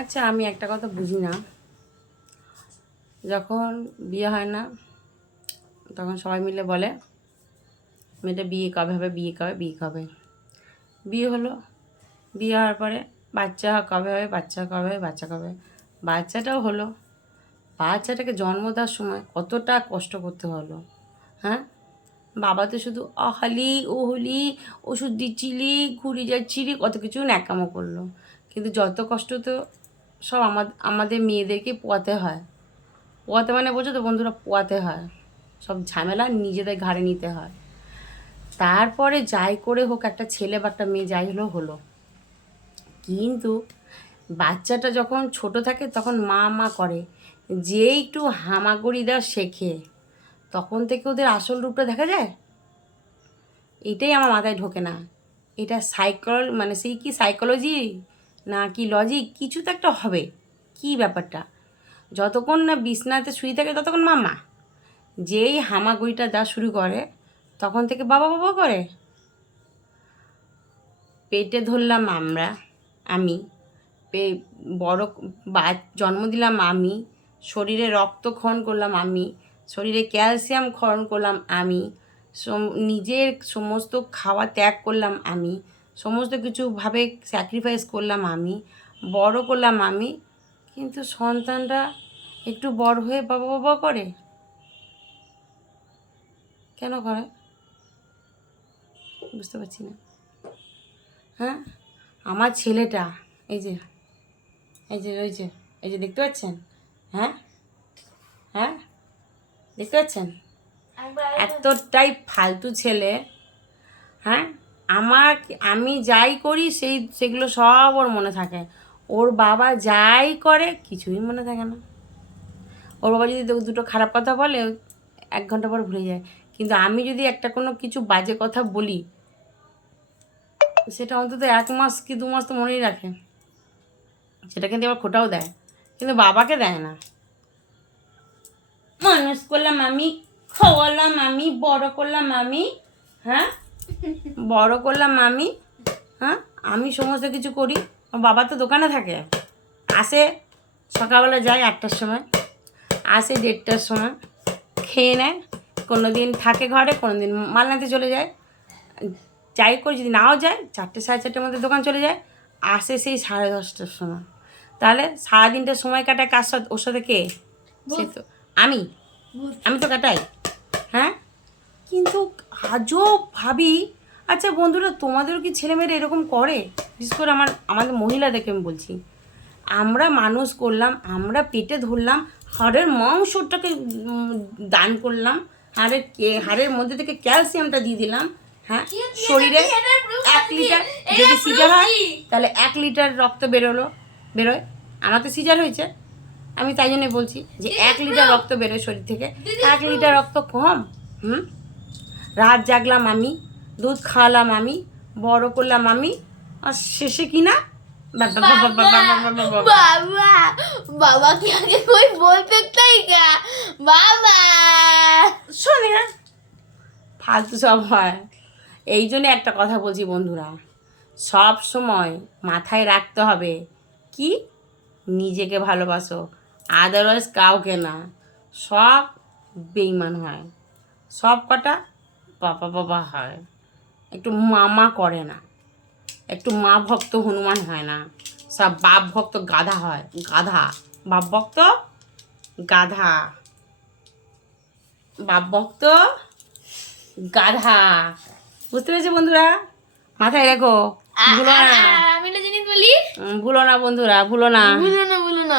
আচ্ছা আমি একটা কথা বুঝি না। যখন বিয়ে হয় না, তখন সবাই মিলে বলে, মেয়েটা বিয়ে কবে হবে? বিয়ে কবে? বিয়ে কবে? বিয়ে হলো। বিয়ে হওয়ার পরে, বাচ্চা কবে হবে? বাচ্চা কবে হবে? বাচ্চা কবে বাচ্চাটাও হলো। বাচ্চাটাকে জন্ম দেওয়ার সময় কতটা কষ্ট করতে হলো হ্যাঁ? বাবা তো শুধু অহালি ওহলি, ওষুধ দিচ্ছিলি ঘুরে যাচ্ছিলি, কত কিছু ন্যাকামো করল। কিন্তু যত কষ্ট তো সব আমাদের মেয়েদেরকে পোয়াতে হয়। পোয়াতে মানে বোঝো তো বন্ধুরা, পোয়াতে হয়। সব ঝামেলা নিজেদের ঘাড়ে নিতে হয়। তারপরে যাই করে হোক একটা ছেলে বা একটা মেয়ে যাই হলো হলো। কিন্তু বাচ্চাটা যখন ছোট থাকে তখন মা মা করে। যে একটু হামাগুড়ি দেওয়া শেখে, তখন থেকে ওদের আসল রূপটা দেখা যায়? এটাই আমার মাথায় ঢোকে না। এটা সাইকল মানে সেই কি সাইকোলজি না কি লজিক কিছু তো একটা হবে। কি ব্যাপারটা? যতক্ষণ না বিছনাতে শুয়ে থাকে, ততক্ষণ মামা যেই হামাগুড়িটা দেওয়া শুরু করে, তখন থেকে বাবা বাবা করে। পেটে ধরলাম আমরা, আমি। পে, বড় বা, জন্ম দিলাম আমি। শরীরে রক্ত রক্তক্ষরণ করলাম আমি। শরীরে ক্যালসিয়াম ক্ষরণ করলাম আমি। নিজের সমস্ত খাওয়া ত্যাগ করলাম আমি। সমস্ত কিছুভাবে স্যাক্রিফাইস করলাম আমি বড় করলাম আমি কিন্তু সন্তানরা একটু বড় হয়ে বাবা বাবা করে? কেন করে? বুঝতে পারছি না। হ্যাঁ? আমার ছেলেটা এই যে এই যে ওই যে এই যে দেখতে পাচ্ছেন? হ্যাঁ? হ্যাঁ? দেখতে পাচ্ছেন? এতটাই ফালতু ছেলে হ্যাঁ? আমার আমি যাই করি, সেই, সেগুলো সব ওর মনে থাকে। ওর বাবা যাই করে, কিছুই মনে থাকে না। ওর বাবা যদি দুটো খারাপ কথা বলে এক ঘণ্টা পর ভুলে যায়। কিন্তু আমি যদি একটা কোনো কিছু বাজে কথা বলি, সেটা অন্তত এক মাস কি দু মাস তো মনেই রাখে। সেটা কিন্তু আবার খোটাও দেয়। কিন্তু বাবাকে দেয় না। মানুষ করলাম আমি খাওয়ালাম আমি, বড় করলাম আমি হ্যাঁ? বড় করলাম আমি হ্যাঁ? আমি সমস্ত কিছু করি। আমার বাবা তো দোকানে থাকে। আসে সকালবেলা যায় আটটার সময়। আসে দেড়টার সময়। খেয়ে নেয়। কোনো দিন থাকে ঘরে কোনো দিন মালনাতে চলে যায়। যাই করে যদি নাও যায় চারটে সাড়ে চারটের মধ্যে দোকান চলে যায়। আসে সেই সাড়ে দশটার সময়। তাহলে সারাদিনটা সময় কাটায় কার সাথে? ওর সাথে কে? সে তো আমি। আমি তো কাটাই। আজও ভাবি আচ্ছা বন্ধুরা তোমাদেরও কি ছেলেমেয়েরা এরকম করে? বিশেষ করে আমার আমাদের মহিলাদেরকে আমি বলছি আমরা মানুষ করলাম আমরা পেটে ধরলাম হাড়ের মাংসটাকে দান করলাম হাড়ের হাড়ের মধ্যে থেকে ক্যালসিয়ামটা দিয়ে দিলাম হ্যাঁ শরীরে এক লিটার যদি সিজার হয় তাহলে এক লিটার রক্ত বেরোলো বেরোয়। আমার তো সিজার হয়েছে। আমি তাই জন্য বলছি যে এক লিটার রক্ত বেরোয় শরীর থেকে। এক লিটার রক্ত কম হুম? রাত জাগলাম আমি দুধ খাওয়ালাম আমি বড় করলাম আমি আর শেষে কিনা বাবা বাবা কি আগে কই বলতে তাই গা? বাবা। শোনে না ফালতু সব হয়। এই জন্য একটা কথা বলছি বন্ধুরা। সব সময় মাথায় রাখতে হবে কি? নিজেকে ভালোবাসো আদারওয়াইজ কাউকে না। সব বেইমান হয়। সব কটা বাবা বাবা হয়। একটু মামা করে না। একটু মা ভক্ত হনুমান হয় না। সব বাপ ভক্ত গাধা হয়। গাধা। বাপ ভক্ত? গাধা। বাপ ভক্ত? গাধা। বুঝতে পেরেছ বন্ধুরা? মাথায় রেখো। ভুলো না। আমি একটা জিনিস বলি? ভুলো না বন্ধুরা ভুলো না। ভুলো না ভুলো না।